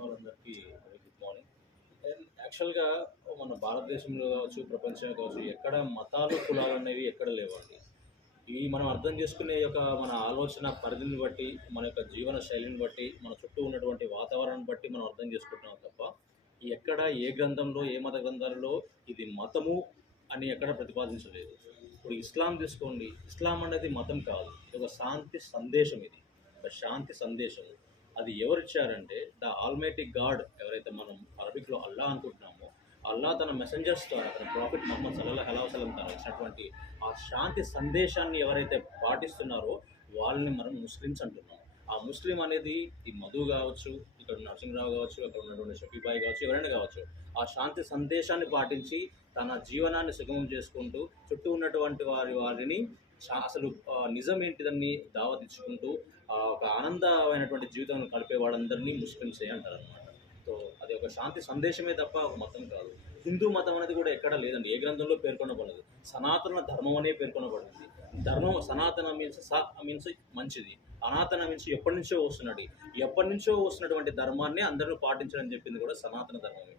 వాళ్ళందరికీ very good morning and యాక్చువల్గా మన భారతదేశంలో కావచ్చు ప్రపంచంలో కావచ్చు ఎక్కడ మతాలు కులాలు అనేవి ఎక్కడ లేవండి ఇవి మనం అర్థం చేసుకునే యొక్క మన ఆలోచన పరిధిని బట్టి మన యొక్క జీవన శైలిని బట్టి మన చుట్టూ ఉన్నటువంటి వాతావరణాన్ని బట్టి మనం అర్థం చేసుకుంటున్నాం తప్ప ఎక్కడ ఏ గ్రంథంలో ఏ మత గ్రంథాలలో ఇది మతము అని ఎక్కడ ప్రతిపాదించలేదు ఇప్పుడు ఇస్లాం తీసుకోండి ఇస్లాం అనేది మతం కాదు ఇది ఒక శాంతి సందేశం ఇది ఒక శాంతి సందేశం అది ఎవరిచ్చారంటే ద ఆల్మేటిక్ గాడ్ ఎవరైతే మనం అరబిక్లో అల్లా అనుకుంటున్నామో అల్లా తన మెసెంజర్స్ ద్వారా తన ప్రాఫిట్ మొహమ్మద్ సల్లా హలావసలం ద్వారా ఇచ్చినటువంటి ఆ శాంతి సందేశాన్ని ఎవరైతే పాటిస్తున్నారో వాళ్ళని మనం ముస్లిమ్స్ అంటున్నాం ఆ ముస్లిం అనేది ఈ మధు కావచ్చు ఇక్కడ నరసింహరావు కావచ్చు అక్కడ ఉన్నటువంటి షఫీబాయి కావచ్చు ఎవరైనా కావచ్చు ఆ శాంతి సందేశాన్ని పాటించి తన జీవనాన్ని సుగమం చేసుకుంటూ చుట్టూ ఉన్నటువంటి వారి వారిని అసలు నిజం ఏంటిదని దావత్ ఇచ్చుకుంటూ ఒక ఆనందమైనటువంటి జీవితం కలిపే వాళ్ళందరినీ ముస్లిమ్స్ అంటారు సో అది ఒక శాంతి సందేశమే తప్ప ఒక మతం కాదు హిందూ మతం అనేది కూడా ఎక్కడ లేదండి ఏ గ్రంథంలో పేర్కొనబడదు సనాతన ధర్మం అనే పేర్కొనబడింది ధర్మం సనాతన మీన్స్ స మీన్స్ మంచిది అనాతన మీన్స్ ఎప్పటి నుంచో వస్తున్నది ఎప్పటి నుంచో వస్తున్నటువంటి ధర్మాన్ని అందరూ పాటించడం చెప్పింది కూడా సనాతన ధర్మమే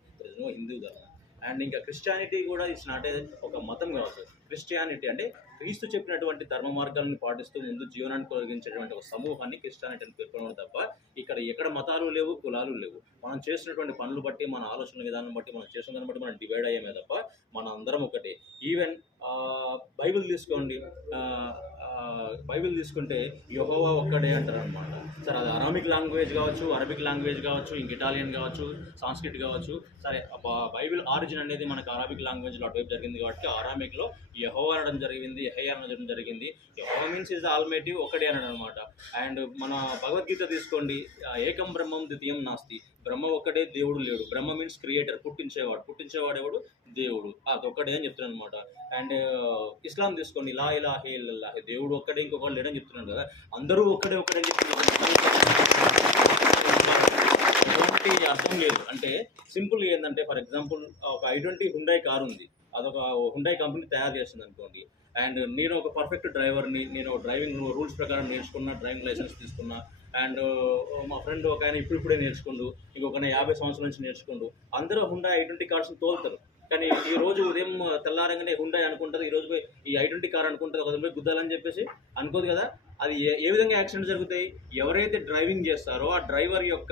హిందూ ధర్మం అండ్ ఇంకా క్రిస్టియానిటీ కూడా ఇట్స్ నాట్ ఒక మతం కావచ్చు క్రిస్టియానిటీ అంటే క్రీస్తు చెప్పినటువంటి ధర్మ మార్గాలను పాటిస్తూ ముందు జీవనాన్ని కలిగించేటువంటి ఒక సమూహాన్ని క్రిస్టియానిటీ అని పేర్కొనడం తప్ప ఇక్కడ ఎక్కడ మతాలు లేవు కులాలు లేవు మనం చేసినటువంటి పనులు బట్టి మన ఆలోచన విధానం బట్టి మనం చేసిన దాన్ని బట్టి మనం డివైడ్ అయ్యామే తప్ప మన అందరం ఒకటే ఈవెన్ బైబిల్ తీసుకోండి బైబిల్ తీసుకుంటే యహోవా ఒక్కడే అంటారు అనమాట సరే అది అరామిక్ లాంగ్వేజ్ కావచ్చు అరబిక్ లాంగ్వేజ్ కావచ్చు ఇంక ఇటాలియన్ కావచ్చు సాంస్క్రిట్ కావచ్చు సరే బైబిల్ ఆరిజిన్ అనేది మనకు అరాబిక్ లాంగ్వేజ్లో అటువైపు జరిగింది కాబట్టి అరామిక్లో యహోవా అనడం జరిగింది యహయ అనడం జరిగింది యహోవా మీన్స్ ఈజ్ ఆల్మేటివ్ ఒకడే అనడం అనమాట అండ్ మన భగవద్గీత తీసుకోండి ఏకం బ్రహ్మం ద్వితీయం నాస్తి బ్రహ్మ ఒక్కడే దేవుడు లేడు బ్రహ్మ మీన్స్ క్రియేటర్ పుట్టించేవాడు పుట్టించేవాడు ఎవడు దేవుడు ఒక్కడే అని చెప్తున్నాను అనమాట అండ్ ఇస్లాం తీసుకోండి లా ఇలా హే ఇలా దేవుడు ఒక్కడే ఇంకొకళ్ళు లేడని చెప్తున్నాను కదా అందరూ ఒక్కడే ఒక్కడే చెప్తున్నారు అర్థం లేదు అంటే సింపుల్ ఏంటంటే ఫర్ ఎగ్జాంపుల్ ఒక ఐ ట్వంటీ హుండాయ్ కారు ఉంది అదొక హుండాయ్ కంపెనీ తయారు చేస్తుంది అనుకోండి అండ్ నేను ఒక పర్ఫెక్ట్ డ్రైవర్ని నేను డ్రైవింగ్ రూల్స్ ప్రకారం నేర్చుకున్నా డ్రైవింగ్ లైసెన్స్ తీసుకున్నా అండ్ మా ఫ్రెండ్ ఒక ఆయన ఇప్పుడిప్పుడే నేర్చుకుండు ఇంకొక యాభై సంవత్సరాల నుంచి నేర్చుకుండు అందరూ హుండా ఐడెంటిటీ కార్డ్స్ని కార్స్ని తోలుతారు కానీ ఈ రోజు ఉదయం తెల్లారంగానే హుండా అనుకుంటుంది ఈ రోజు ఈ ఐడెంటిటీ కార్ అనుకుంటుంది ఒక పోయి గుద్దాలని చెప్పేసి అనుకోదు కదా అది ఏ ఏ విధంగా యాక్సిడెంట్ జరుగుతాయి ఎవరైతే డ్రైవింగ్ చేస్తారో ఆ డ్రైవర్ యొక్క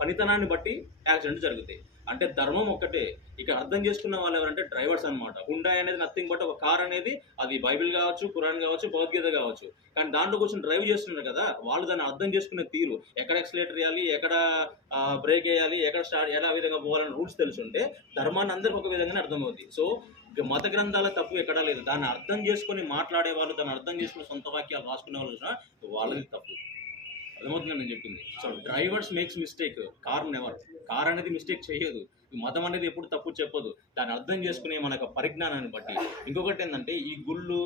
పనితనాన్ని బట్టి యాక్సిడెంట్ జరుగుతాయి అంటే ధర్మం ఒక్కటే ఇక్కడ అర్థం చేసుకున్న వాళ్ళు ఎవరంటే డ్రైవర్స్ అనమాట హుండాయ్ అనేది నథింగ్ బట్ ఒక కార్ అనేది అది బైబిల్ కావచ్చు కురాన్ కావచ్చు భగవద్గీత కావచ్చు కానీ దాంట్లో కూర్చొని డ్రైవ్ చేస్తున్నారు కదా వాళ్ళు దాన్ని అర్థం చేసుకునే తీరు ఎక్కడ ఎక్సలేటర్ వేయాలి ఎక్కడ బ్రేక్ వేయాలి ఎక్కడ స్టార్ట్ ఎలా విధంగా పోవాలని రూల్స్ తెలుసుంటే ధర్మాన్ని అందరికీ ఒక విధంగానే అర్థమవుతుంది సో మత గ్రంథాల తప్పు ఎక్కడా లేదు దాన్ని అర్థం చేసుకొని మాట్లాడే వాళ్ళు దాన్ని అర్థం చేసుకుని సొంత వాక్యాలు రాసుకునే వాళ్ళు వాళ్ళది తప్పు అర్థమవుతుందని నేను చెప్పింది so drivers makes mistake car never car అనేది మిస్టేక్ చేయదు మతం అనేది ఎప్పుడు తప్పు చెప్పదు దాన్ని అర్థం చేసుకునే మన యొక్క పరిజ్ఞానాన్ని బట్టి ఇంకొకటి ఏంటంటే ఈ గుళ్ళు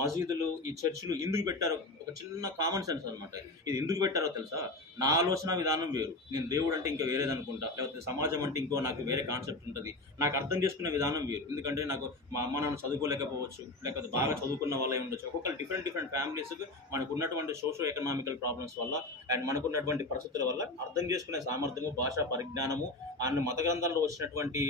మసీదులు ఈ చర్చిలు ఎందుకు పెట్టారో ఒక చిన్న కామన్ సెన్స్ అనమాట ఇది ఎందుకు పెట్టారో తెలుసా నా ఆలోచన విధానం వేరు నేను దేవుడు అంటే ఇంకా వేరేది అనుకుంటా లేకపోతే సమాజం అంటే ఇంకో నాకు వేరే కాన్సెప్ట్ ఉంటుంది నాకు అర్థం చేసుకునే విధానం వేరు ఎందుకంటే నాకు మా అమ్మ నాన్న చదువుకోలేకపోవచ్చు లేకపోతే బాగా చదువుకున్న వాళ్ళే ఉండొచ్చు ఒక్కొక్కరు డిఫరెంట్ డిఫరెంట్ ఫ్యామిలీస్కి మనకు ఉన్నటువంటి సోషో ఎకనామికల్ ప్రాబ్లమ్స్ వల్ల అండ్ మనకున్నటువంటి పరిస్థితుల వల్ల అర్థం చేసుకునే సామర్థ్యము భాషా పరిజ్ఞానము అండ్ మత గ్రంథాల్లో వచ్చినటువంటి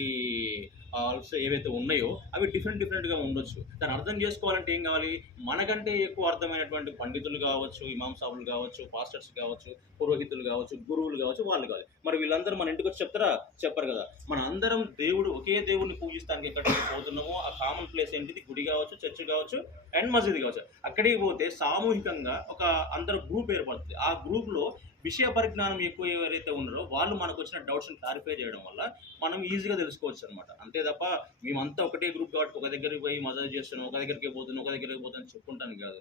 ఆల్స్ ఏవైతే ఉన్నాయో అవి డిఫరెంట్ డిఫరెంట్గా ఉండొచ్చు దాన్ని అర్థం చేసుకోవాలంటే ఏం కావాలి మనకంటే ఎక్కువ అర్థమైనటువంటి పండితులు కావచ్చు ఇమాంసాబులు కావచ్చు పాస్టర్స్ కావచ్చు పురోహితులు కావచ్చు గురువులు కావచ్చు వాళ్ళు కావాలి మరి వీళ్ళందరూ మన ఇంటికి వచ్చి చెప్తారా చెప్పరు కదా మన అందరం దేవుడు ఒకే దేవుడిని పూజిస్తానికి ఎక్కడికి పోతున్నామో ఆ కామన్ ప్లేస్ ఏంటిది గుడి కావచ్చు చర్చ్ కావచ్చు అండ్ మసీద్ కావచ్చు అక్కడికి పోతే సామూహికంగా ఒక అందరు గ్రూప్ ఏర్పడుతుంది ఆ గ్రూప్లో విషయ పరిజ్ఞానం ఎక్కువ ఎవరైతే ఉన్నారో వాళ్ళు మనకు వచ్చిన డౌట్స్ని క్లారిఫై చేయడం వల్ల మనం ఈజీగా తెలుసుకోవచ్చు అనమాట అంతే తప్ప మేమంతా ఒకటే గ్రూప్ కాబట్టి ఒక దగ్గరికి పోయి మజా చేస్తున్నాం ఒక దగ్గరికి పోతాను ఒక దగ్గరికి పోతాను చెప్పుకుంటాను కాదు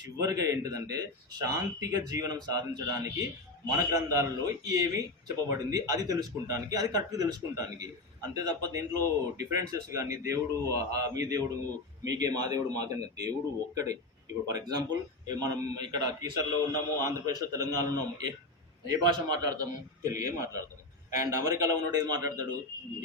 చివరిగా ఏంటిదంటే శాంతిగా జీవనం సాధించడానికి మన గ్రంథాలలో ఏమి చెప్పబడింది అది తెలుసుకుంటానికి అది కరెక్ట్గా తెలుసుకుంటానికి అంతే తప్ప దీంట్లో డిఫరెన్సెస్ కానీ దేవుడు మీ దేవుడు మీకే మా దేవుడు మాకే దేవుడు ఒక్కడే ఇప్పుడు ఫర్ ఎగ్జాంపుల్ మనం ఇక్కడ కీసర్లో ఉన్నాము ఆంధ్రప్రదేశ్లో తెలంగాణలో ఉన్నాము ఏ ఏ భాష మాట్లాడతాము తెలుగే మాట్లాడతాము అండ్ అమెరికాలో ఉన్నవాడు ఏది మాట్లాడతాడు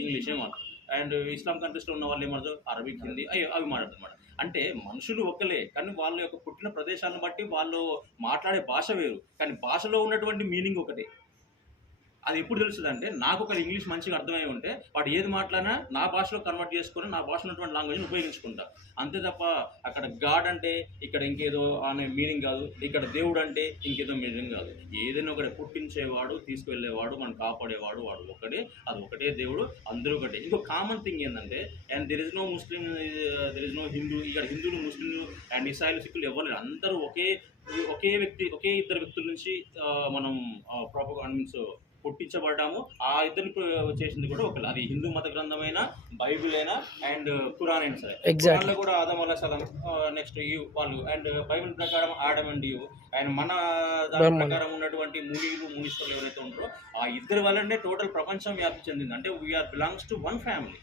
ఇంగ్లీషే మాట్లాడతాడు అండ్ ఇస్లాం కంట్రీస్లో ఉన్న వాళ్ళు మాట్లాడతారు అరబిక్ హిందీ అవి అవి మాట్లాడతారు అంటే మనుషులు ఒకలే కానీ వాళ్ళ యొక్క పుట్టిన ప్రదేశాలను బట్టి వాళ్ళు మాట్లాడే భాష వేరు కానీ భాషలో ఉన్నటువంటి మీనింగ్ ఒకటే అది ఎప్పుడు తెలుస్తుందంటే నాకు ఒక ఇంగ్లీష్ మంచిగా అర్థమై ఉంటే వాడు ఏది మాట్లాడినా నా భాషలో కన్వర్ట్ చేసుకొని నా భాష ఉన్నటువంటి లాంగ్వేజ్ని ఉపయోగించుకుంటా అంతే తప్ప అక్కడ గాడ్ అంటే ఇక్కడ ఇంకేదో అనే మీనింగ్ కాదు ఇక్కడ దేవుడు అంటే ఇంకేదో మీనింగ్ కాదు ఏదైనా ఒకటి పుట్టించేవాడు తీసుకువెళ్ళేవాడు మనం కాపాడేవాడు వాడు ఒకటే అది ఒకటే దేవుడు అందరూ ఒకటే ఇంకో కామన్ థింగ్ ఏంటంటే and there is no Muslim there is no Hindu ఇక్కడ హిందువులు ముస్లింలు అండ్ ఇసాయిలు సిక్కులు ఎవరు అందరూ ఒకే ఒకే వ్యక్తి ఒకే ఇద్దరు వ్యక్తుల నుంచి మనం ప్రాపర్ మీన్స్ పుట్టించబడ్డాము ఆ ఇద్దరు చేసింది కూడా ఒక అది హిందూ మత గ్రంథమైన బైబిల్ అయినా అండ్ కురాన్ అయినా సరే ఖురాన్లో కూడా ఆదం అలా సలం నెక్స్ట్ యూ వాళ్ళు అండ్ బైబుల్ ప్రకారం ఆడమ్ అండ్ యూ అండ్ మన దాని ప్రకారం ఉన్నటువంటి మునిలు మునీశ్వర్లు ఎవరైతే ఉంటారో ఆ ఇద్దరు వల్లనే టోటల్ ప్రపంచం వ్యాప్తి చెందింది అంటే we are belongs to one family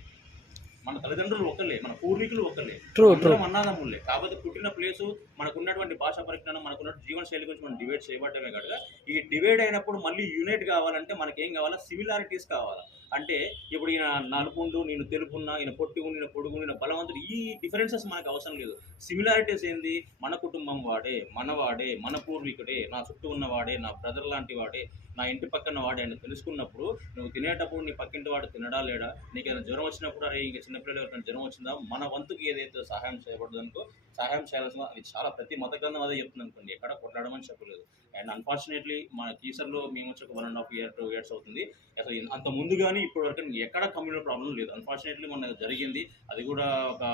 మన తల్లిదండ్రులు ఒకళ్ళే మన పూర్వీకులు ఒకళ్ళే అందరం అన్నాదమ్ములే కాబట్టి పుట్టిన ప్లేస్ మనకున్నటువంటి భాష పరిజ్ఞానం మనకున్న జీవన శైలి గురించి మనం డివైడ్ చేయబడమే కాదు ఈ డివైడ్ అయినప్పుడు మళ్ళీ యూనిట్ కావాలంటే మనకేం కావాలా సిమిలారిటీస్ కావాలా అంటే ఇప్పుడు ఈయన నలుపుండు నేను తెలుపున్నా ఈయన పొట్టిగు నేను పొడుగు నేను బలవంతుడు ఈ డిఫరెన్సెస్ మనకు అవసరం లేదు సిమిలారిటీస్ ఏంది మన కుటుంబం వాడే మనవాడే మన పూర్వీకుడే నా చుట్టూ ఉన్నవాడే నా బ్రదర్ లాంటి వాడే నా ఇంటి పక్కన వాడే అని తెలుసుకున్నప్పుడు నువ్వు తినేటప్పుడు నీ పక్కింటి వాడు తినడా లేడా నీకు ఏదైనా జ్వరం వచ్చినప్పుడు అరే ఇంకా చిన్నపిల్లలు జ్వరం వచ్చిందా మన వంతుకి ఏదైతే సహాయం చేయబడదనుకో అనుకో సహాయం చేయాల్సిన అది చాలా ప్రతి మత గ్రంథం అదే చెప్తుంది అనుకోండి ఎక్కడ కొట్లాడమని చెప్పలేదు అండ్ అన్ఫార్చునేట్లీ మన టీచర్లో మేము వచ్చి ఒక one and half year two years అవుతుంది అసలు అంత ముందు కానీ ఇప్పటి వరకు ఎక్కడ కమ్యూనిటీ ప్రాబ్లం లేదు అన్ఫార్చునేట్లీ మన జరిగింది అది కూడా ఒక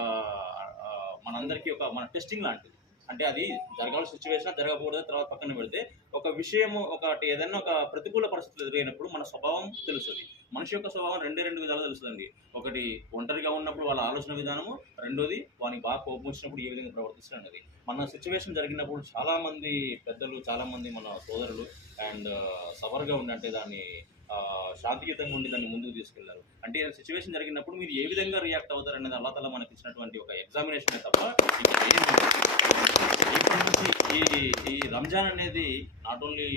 మనందరికీ ఒక మన టెస్టింగ్ లాంటిది అంటే అది జరగాల్సిన సిచ్యువేషన్ జరగకూడదు తర్వాత పక్కన పెడితే ఒక విషయం ఒకటి ఏదైనా ఒక ప్రతికూల పరిస్థితులు ఎదురైనప్పుడు మన స్వభావం తెలుస్తుంది మనిషి యొక్క స్వభావం రెండే రెండు విధాలు తెలుస్తుందండి ఒకటి ఒంటరిగా ఉన్నప్పుడు వాళ్ళ ఆలోచన విధానము రెండోది వానికి బాగా కోపం వచ్చినప్పుడు ఏ విధంగా ప్రవర్తిస్తాడు అనేది మన సిచ్యువేషన్ జరిగినప్పుడు చాలామంది పెద్దలు చాలామంది మన సోదరులు అండ్ uh, సవర్గా ఉండి దాన్ని శాంతియుతంగా ఉండి దాన్ని ముందుకు తీసుకెళ్లారు అంటే సిచ్యువేషన్ జరిగినప్పుడు మీరు ఏ విధంగా రియాక్ట్ అవుతారు అనేది అల్లా తల మనకి ఇచ్చినటువంటి ఒక ఎగ్జామినేషన్ తప్ప ఈ రంజాన్ అనేది నాట్ ఓన్లీ